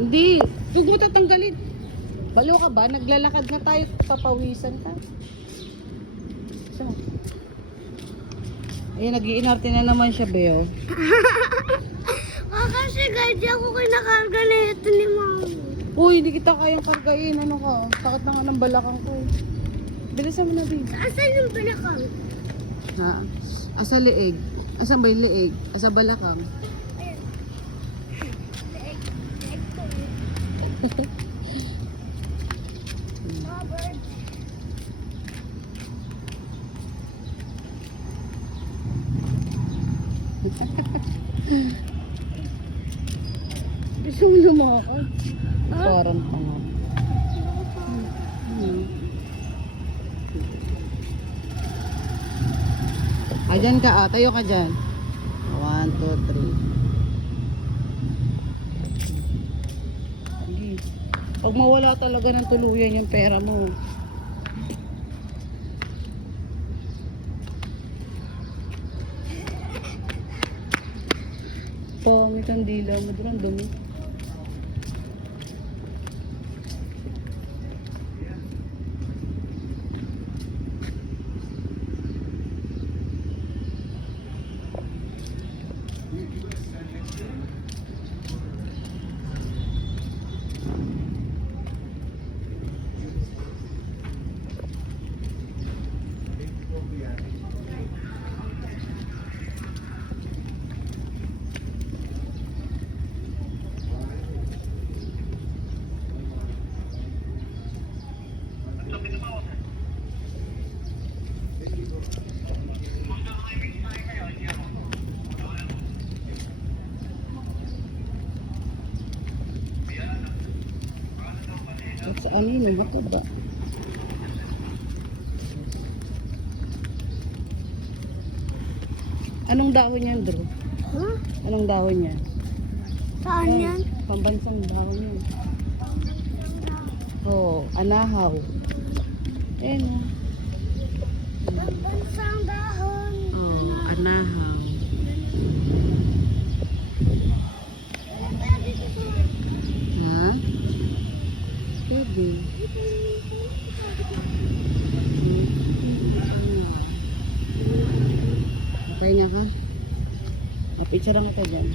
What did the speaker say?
Hindi. Huwag mo tatanggalin. Balo ka ba? Naglalakad na tayo. Papawisan ka. So. Ayan, nag-iinarte na naman siya, Beo. Kasi guys, ako kinakarga na ito ni Mama. Uy, hindi kita kayang kargain. Ano ka? Sakit na nga ng balakang ko. Bilisan mo na, Beo. Asan yung balakang? Ha? Asa leeg? Asan ba yung leeg? Asa balakang? Ayun. Leeg ko eh. Robert. Gusto mo lumakad? Parang tanga. Dyan ka, tayo ka dyan. 1, 2, 3. Sige. Pag mawala talaga ng tuluyan yung pera mo. Pangit ang dila mo, durang dumi. Sa ano yun, bato ba? Anong dahon yan, Drew? Huh? Anong dahon yan? Saan yan? Pambansang dahon yan. Oh, anahaw. Ayan o. Bansang dahon. Oh, anahaw. Ha? Pwede. Okay nga ka? Mapicture lang kita dyan.